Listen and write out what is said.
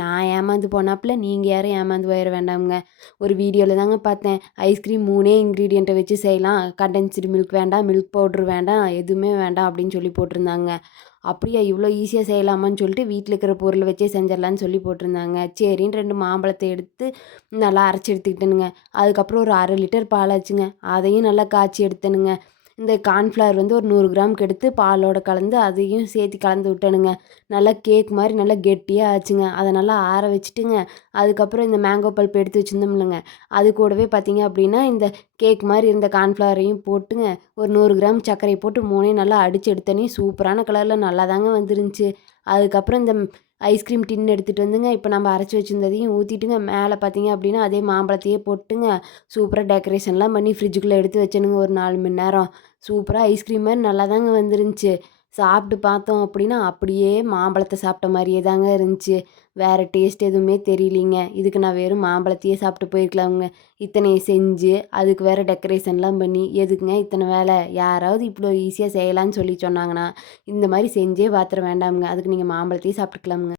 நான் ஏமாந்து போனாப்புல நீங்கள் யாரும் ஏமாந்து போயிட வேண்டாமுங்க. ஒரு வீடியோவில் தாங்க பார்த்தேன். ஐஸ்கிரீம் 3 இன்க்ரீடியண்ட்டை வச்சு செய்யலாம். கண்டென்ஸ்டு மில்க் வேண்டாம், மில்க் பவுட்ரு வேண்டாம், எதுவுமே வேண்டாம் அப்படின்னு சொல்லி போட்டிருந்தாங்க. அப்படியா இவ்வளோ ஈஸியாக செய்யலாமான்னு சொல்லிட்டு வீட்டில் இருக்கிற பொருளை வச்சே செஞ்சிடலான்னு சொல்லி போட்டிருந்தாங்க. சரின்னு 2 மாம்பழத்தை எடுத்து நல்லா அரைச்சி எடுத்துக்கிட்டேனுங்க. அதுக்கப்புறம் ஒரு 1/2 லிட்டர் பால் ஆச்சுங்க. அதையும் நல்லா காய்ச்சி எடுத்தேனுங்க. இந்த கார்ன்ஃப்ளவர் வந்து ஒரு 100 கிராமுக்கு எடுத்து பாலோட கலந்து அதையும் சேர்த்து கலந்து விட்டேனுங்க. நல்லா கேக் மாதிரி நல்லா கெட்டியாக ஆச்சுங்க. அதை நல்லா ஆற வச்சுட்டுங்க, அதுக்கப்புறம் இந்த மேங்கோ பல்ப் எடுத்து வச்சுருந்தோம்லங்க, அது கூடவே பார்த்தீங்க அப்படின்னா இந்த கேக் மாதிரி இருந்த கார்ன்ஃப்ளவரையும் போட்டுங்க, ஒரு 100 கிராம் சர்க்கரையை போட்டு 3யும் நல்லா அடித்து எடுத்தோன்னே சூப்பரான கலரில் நல்லா தாங்க வந்துருந்துச்சு. அதுக்கப்புறம் இந்த ஐஸ்கிரீம் டின் எடுத்துகிட்டு வந்துங்க, இப்போ நம்ம அரைச்சி வச்சுருந்ததையும் ஊற்றிட்டுங்க, மேலே பார்த்தீங்க அப்படின்னா அதே மாம்பழத்தையே போட்டுங்க, சூப்பராக டெக்கரேஷன்லாம் பண்ணி ஃப்ரிட்ஜுக்குள்ளே எடுத்து வச்சேனுங்க ஒரு 4 மணி நேரம். சூப்பராக ஐஸ்கிரீம் மாதிரி நல்லா தாங்க வந்துருந்துச்சு. சாப்பிட்டு பார்த்தோம் அப்படின்னா, அப்படியே மாம்பழத்த சாப்பிட்ட மாரியே தாங்க இருந்துச்சு. வேறு டேஸ்ட் எதுவுமே தெரியலிங்க. இதுக்கு நான் வெறும் மாம்பழத்தையே சாப்பிட்டு போயிருக்கலாமுங்க. இத்தனைய செஞ்சு, அதுக்கு வேறு டெக்கரேஷன்லாம் பண்ணி, எதுக்குங்க இத்தனை வேலை? யாராவது இவ்வளோ ஈஸியாக செய்யலான்னு சொல்லி சொன்னாங்கன்னா, இந்த மாரி செஞ்சே பார்த்துற வேண்டாமுங்க. அதுக்கு நீங்கள் மாம்பழத்தையே சாப்பிட்டுக்கலாமுங்க.